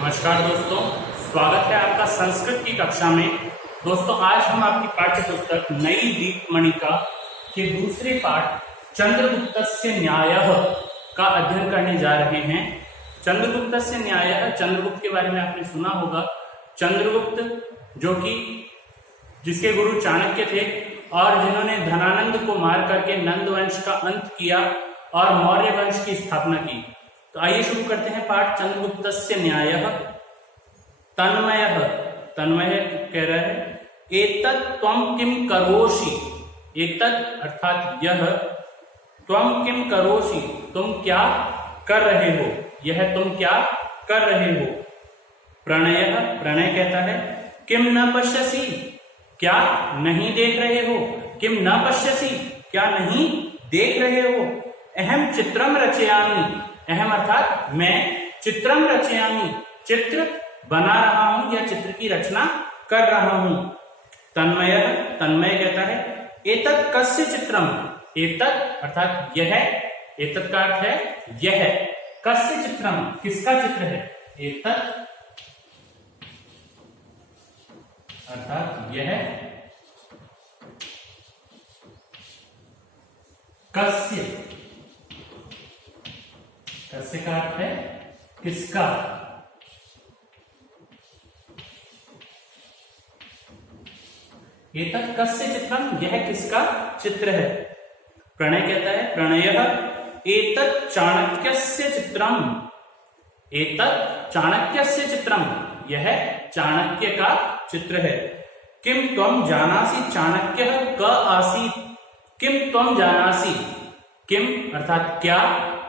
नमस्कार दोस्तों, स्वागत है आपका संस्कृत की कक्षा में। दोस्तों, आज हम आपकी पाठ्य पुस्तक नई दीपमणिका के दूसरे पाठ चंद्रगुप्तस्य न्यायः का अध्ययन करने जा रहे हैं। चंद्रगुप्तस्य न्यायः, चंद्रगुप्त के बारे में आपने सुना होगा। चंद्रगुप्त जो कि जिसके गुरु चाणक्य थे और जिन्होंने धनानंद को मार करके नंद वंश का अंत किया और मौर्य वंश की स्थापना की। तो आइए शुरू करते हैं पाठ चंद्रगुप्तस्य न्यायः। तन्मयः, तन्मय कह रहा है एतत् त्वं किम करोषि, एतत् अर्थात यह, त्वं किम करोषि तुम क्या कर रहे हो, यह तुम क्या कर रहे हो। प्रणयः, प्रणय कहता है किम न पश्यसि, क्या नहीं देख रहे हो, किम न पश्यसि क्या नहीं देख रहे हो। अहम चित्रम रचयामि, अहम अर्थात मैं, चित्रम रचयामि चित्र बना रहा हूं या चित्र की रचना कर रहा हूं। तन्मय, तन्मय कहता है एतत् कस्य चित्रम, एतत् अर्थात यह, एतत् का अर्थ है यह, कस्य चित्रम किसका चित्र है, एतत् अर्थात यह, कस्य, कस्य का अर्थ है किसका, एतत् कस्य चित्रम यह किसका चित्र है। प्रणय कहता है प्रणयः एतत् चाणक्यस्य चित्रम, एतत् चाणक्यस्य चित्रम यह चाणक्य का चित्र है। किम त्वं जानासि चाणक्यः क आसीत्, किम त्वं जानासि, किम अर्थात क्या,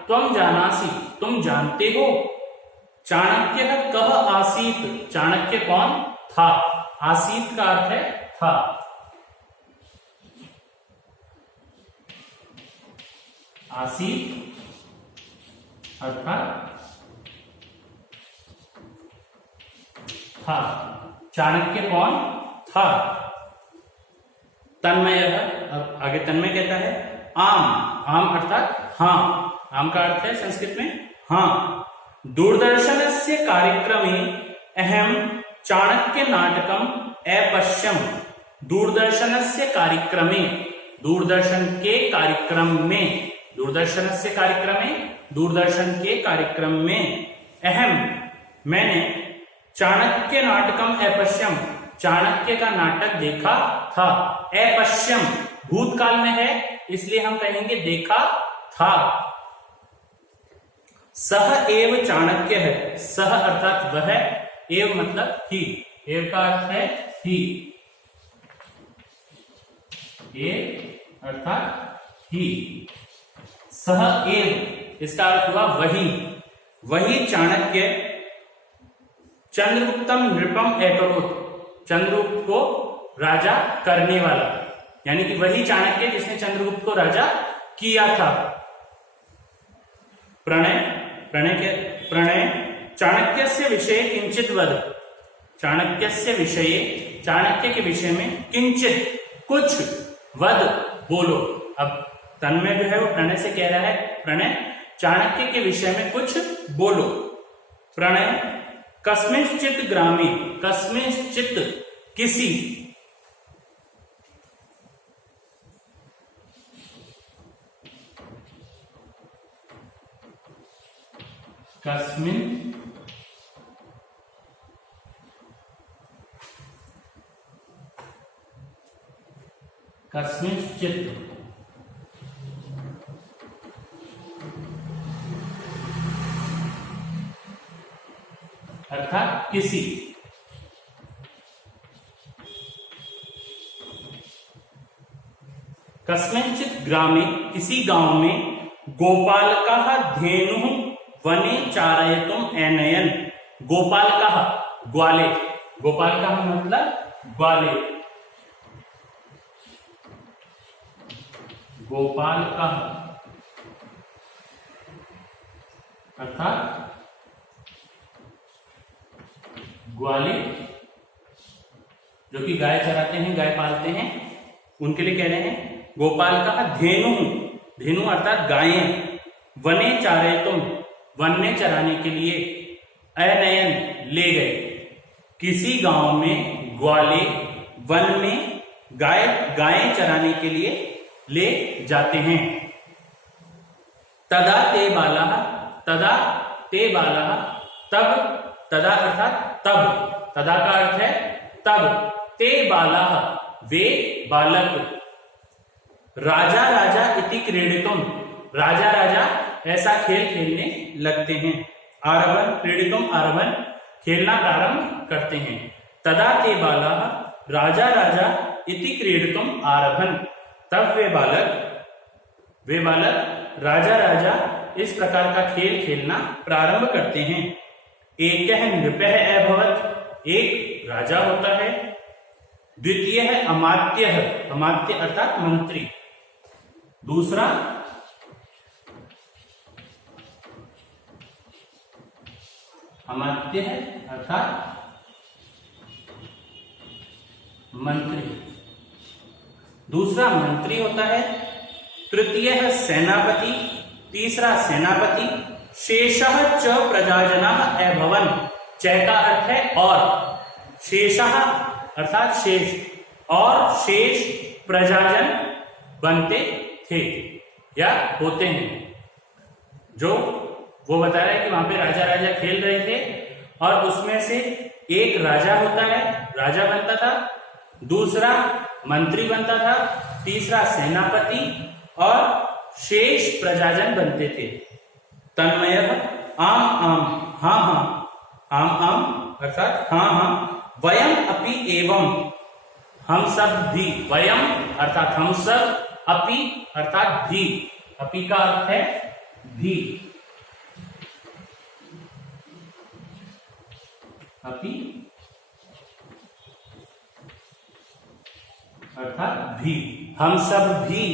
त्वं जानासि तुम जानते हो, चाणक्यः कः आसीत् चाणक्य कौन था, आसीत का अर्थ है था। आसीत अर्थात था, चाणक्य कौन था। तन्मय, अब आगे तन्मय कहता है आम, आम अर्थात हाँ, आम का अर्थ है संस्कृत में हाँ। दूरदर्शनस्य कार्यक्रमे अहम चाणक्य नाटकम अपश्यम, दूरदर्शनस्य कार्यक्रमे, दूरदर्शन के कार्यक्रम में, दूरदर्शनस्य कार्यक्रमे दूरदर्शन के कार्यक्रम में, अहम मैंने, चाणक्य नाटकम अपश्यम चाणक्य का नाटक देखा था। अपश्यम भूतकाल में है इसलिए हम कहेंगे देखा था। सह एव चाणक्य है, सह अर्थात वह, एव मतलब ही, एव का अर्थ है ही, एव अर्थात ही, सह एव इसका अर्थ हुआ वही, वही चाणक्य चंद्रगुप्तम नृपम अकरोत्, चंद्रगुप्त को राजा करने वाला, यानी कि वही चाणक्य जिसने चंद्रगुप्त को राजा किया था। प्रणय, प्रणय चाणक्यस्य विषये किंचित वद, चाणक्यस्य विषये चाणक्य के विषय में किंचित कुछ, वद बोलो। अब तन्मय जो है वो प्रणय से कह रहा है प्रणय चाणक्य के विषय में कुछ बोलो। प्रणय कस्मिंश्चित् ग्रामे, कस्मिंश्चित् किसी, कस्मिन कस्मिंश्चित् अर्थात किसी, कस्मिंचित् ग्रामे किसी गांव में, गोपालकः धेनुः वने चारयितुम् अनयन्, गोपालकः ग्वाले, गोपालकः मतलब ग्वाले, गोपालकः अर्थात ग्वाले जो कि गाय चराते हैं, गाय पालते हैं, उनके लिए कह रहे हैं। गोपालकः धेनु, धेनु अर्थात गायें, वने चारयितुम् वन में चराने के लिए, अनयन ले गए। किसी गांव में ग्वाले वन में गायें चराने के लिए ले जाते हैं। तदा ते बालः, तदा ते बालः, तब, तदा अर्थात तब, तदा का अर्थ है तब, ते बालः वे बालक, राजा राजा इति क्रीडितुम, राजा राजा ऐसा खेल खेलने लगते हैं। आरभन क्रीडितुम, आरभन खेलना प्रारंभ करते हैं। तदा ते बालः राजा राजा इति क्रीडितुम आरभन, तब वे बालक राजा राजा इस प्रकार का खेल खेलना प्रारंभ करते हैं। एकः नृपः अभवत्, एक राजा होता है। द्वितीय है अमात्यः, अमात्य अर्थात मंत्री। दूसरा अमात्य है अर्थात मंत्री, दूसरा मंत्री होता है। तृतीय है सेनापति, तीसरा सेनापति। शेषः च प्रजाजनः अभवन्, च का अर्थ है और, शेषः अर्थात शेष, और शेष प्रजाजन बनते थे या होते हैं। जो वो बता रहा है कि वहां पे राजा राजा खेल रहे थे और उसमें से एक राजा होता है, राजा बनता था, दूसरा मंत्री बनता था, तीसरा सेनापति और शेष प्रजाजन बनते थे। तन्मयः आम आम, हाँ हाँ, आम आम अर्थात हाँ हाँ, वयम अपि एवं, हम सब भी, वयम अर्थात हम सब, अपि अर्थात भी, अपि का अर्थ है भी, अपि अर्थात भी, हम सब भी,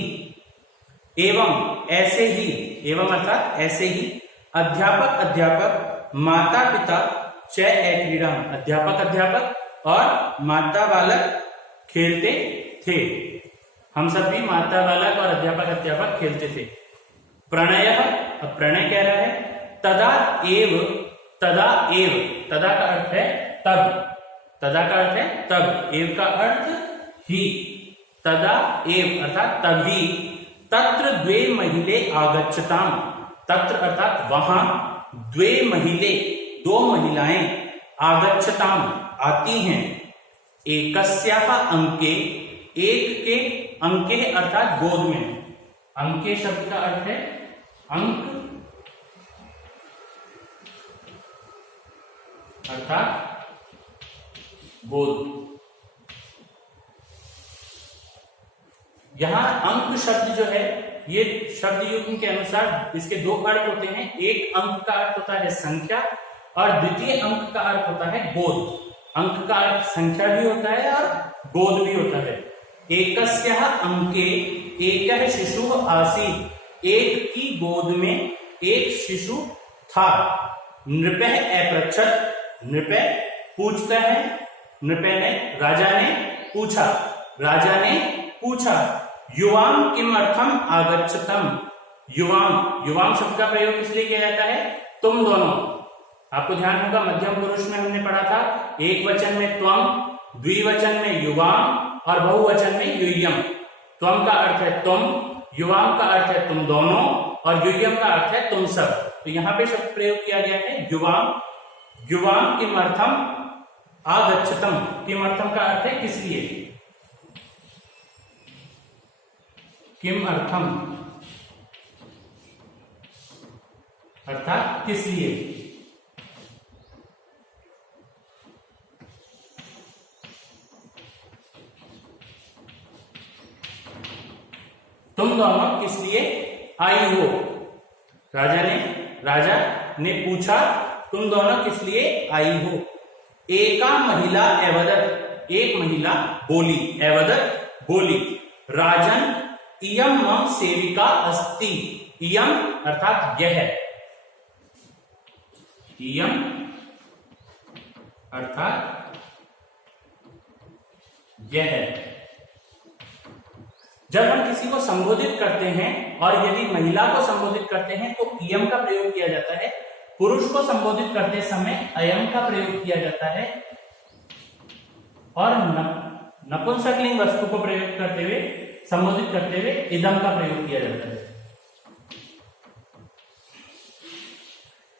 एवं ऐसे ही, एवं अर्थात ऐसे ही, अध्यापक अध्यापक, माता पिता च क्रीड़ा, अध्यापक अध्यापक और माता बालक खेलते थे। हम सब भी माता बालक और अध्यापक अध्यापक खेलते थे। प्रणय, अब प्रणय कह रहा है तदा एव, तदा एव, तदा का अर्थ है तब, तदा का अर्थ है तब, एव का अर्थ ही, तदा एव अर्थात तभी, तत्र द्वे महिले आगच्छताम, तत्र अर्थात वहां, द्वे महिले दो महिलाएं, आगच्छताम आती हैं, एकस्याः अंके, एक के, अंके अर्थात गोद में, अंके शब्द का अर्थ है अंक अर्थात गोद। यहां अंक शब्द जो है ये शब्द युग्म के अनुसार इसके दो अर्थ होते हैं। एक अंक का अर्थ होता है संख्या और द्वितीय अंक का अर्थ होता है गोद। अंक का अर्थ संख्या भी होता है और गोद भी होता है। एकस्याः अंके एकः शिशुः आसीत्, एक की गोद में एक शिशु था। नृपः अपृच्छत्, नृपः पूछता है, नृपः ने, राजा ने पूछा, राजा ने पूछा। युवाम किमर्थम आगच्छतम, युवाम, युवाम शब्द का प्रयोग इसलिए किया जाता है तुम दोनों। आपको ध्यान होगा मध्यम पुरुष में हमने पढ़ा था एक वचन में त्वम, द्विवचन में युवाम और बहुवचन में युयम। त्वम का अर्थ है तुम, युवाम का अर्थ है तुम दोनों और युयम का अर्थ है तुम सब। तो यहां पे शब्द प्रयोग किया गया है युवाम। युवाम किमर्थम आगच्छतम, किमर्थम का अर्थ है किस लिए, किम अर्थम अर्थात किस लिए। तुम दोनों किस लिए आई हो, राजा ने पूछा तुम दोनों किस लिए आई हो। एका महिला एवदत, एक महिला बोली, एवदत बोली। राजन इयम मम सेविका अस्ति, इयम अर्थात यह, इयम अर्थात यह। जब हम किसी को संबोधित करते हैं और यदि महिला को संबोधित करते हैं तो इयम का प्रयोग किया जाता है। पुरुष को संबोधित करते समय अयम का प्रयोग किया जाता है और नपुंसकलिंग वस्तु को प्रयोग करते हुए संबोधित करते हुए इदम का प्रयोग किया जाता है।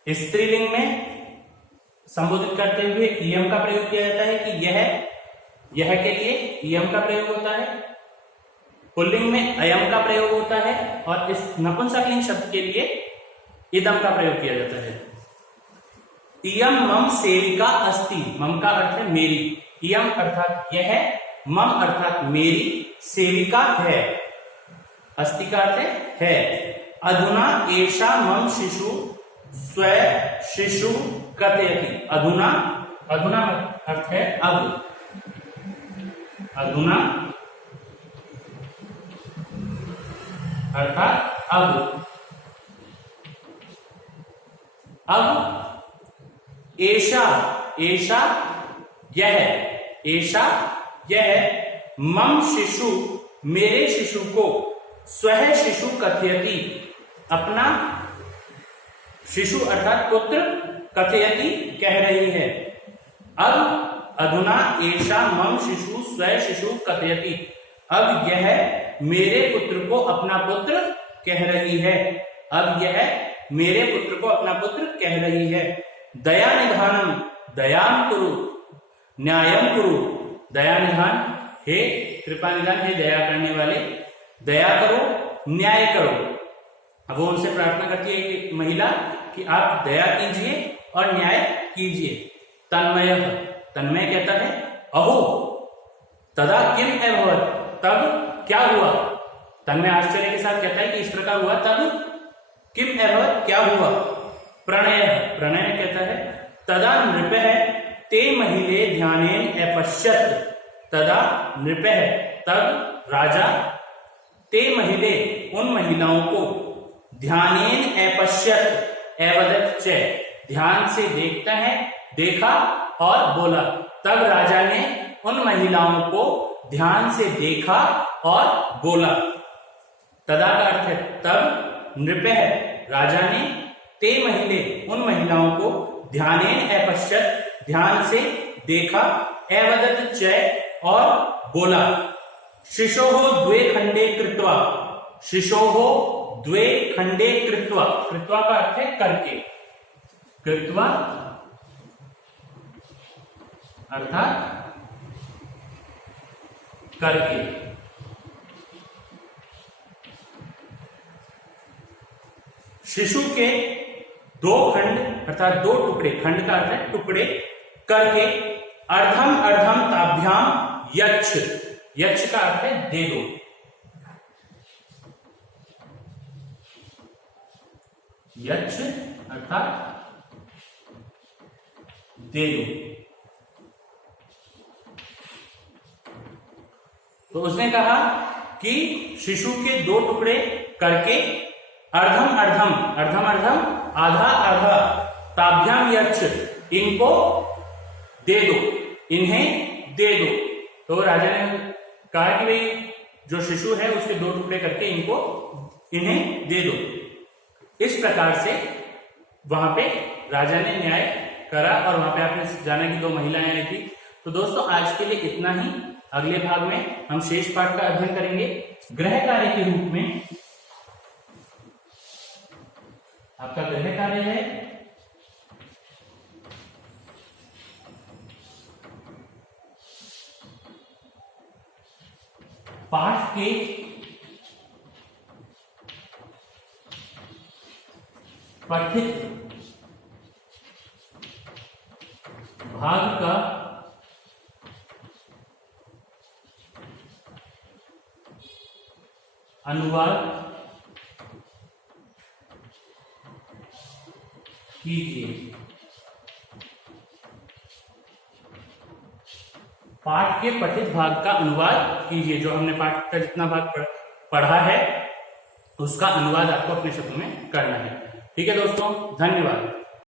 स्त्रीलिंग में संबोधित करते हुए इयम का प्रयोग किया जाता है कि यह के लिए इयम का प्रयोग होता है। पुल्लिंग में अयम का प्रयोग होता है और इस नपुंसकलिंग शब्द के लिए इदम का प्रयोग किया जाता है। इयम मम सेविका अस्ति, मम का अर्थ है मेरी, इयम अर्थात यह, मम अर्थात मेरी, सेविका है, अस्ति का अर्थ है। अधुना एषा मम शिशु स्व शिशु कथयति, अधुना, अधुना अर्थ है अब, अधुना अर्थात अब, एषा, एषा यह, एषा यह, मम शिशु मेरे शिशु को, स्वः शिशु कथयति अपना शिशु अर्थात पुत्र, कथयति कह रही है। अब अधुना एषा मम शिशु स्वः शिशु कथयति, अब यह मेरे पुत्र को अपना पुत्र कह रही है, अब यह मेरे पुत्र को अपना पुत्र कह रही है। दया निधानम, दयाम कुरु, न्यायम कुरु, दया निधान हे कृपा निधान, हे दया करने वाले, दया करो, न्याय करो। अब वो उनसे प्रार्थना करती है कि महिला कि आप दया कीजिए और न्याय कीजिए। तन्मय, तन्मय कहता है अहो, तदा किम अभवत्, तब क्या हुआ। तन्मय आश्चर्य के साथ कहता है कि इस प्रकार हुआ, तब किम अभवत् क्या हुआ। प्रणय, प्रणय कहता है तदा नृपः ते महिले ध्यानेन अपश्यत्, तदा नृपः तब राजा, ते महिले उन महिलाओं को, ध्यानेन अपश्यत् अवदत् च ध्यान से देखता है, देखा और बोला। तब राजा ने उन महिलाओं को ध्यान से देखा और बोला। तदा का अर्थ है तब, नृपः राजा ने, ते महिले उन महिलाओं को, ध्यानेन अपश्यत् ध्यान से देखा, अवदत् च और बोला। शिशोः द्वे खंडे कृत्वा, शिशोः द्वे खंडे कृत्वा, कृत्वा का अर्थ है करके, कृत्वा अर्थात करके। शिशु के दो खंड अर्थात दो टुकड़े, खंड का अर्थ है टुकड़े, करके, अर्धम अर्धम ताभ्याम यच्छ, यच्छ का अर्थ है दे दो, यच्छ अर्थात दे दो। तो उसने कहा कि शिशु के दो टुकड़े करके, अर्धम अर्धम, अर्धम अर्धम आधा आधा, ताभ्याम यच्छ इनको दे दो, इन्हें दे दो। तो राजा ने कहा कि भाई जो शिशु है उसके दो टुकड़े करके इनको, इन्हें दे दो। इस प्रकार से वहां पे राजा ने न्याय करा और वहां पे आपने जाना कि दो महिलाएं आई थी। तो दोस्तों आज के लिए इतना ही। अगले भाग में हम शेष पाठ का अध्ययन करेंगे। गृह कार्य के रूप में आपका गृह कार्य है पाठ के पठित भाग का अनुवाद कीजिए। पाठ के पठित भाग का अनुवाद कीजिए। जो हमने पाठ का जितना भाग पढ़ा है उसका अनुवाद आपको अपने शब्दों में करना है। ठीक है दोस्तों, धन्यवाद।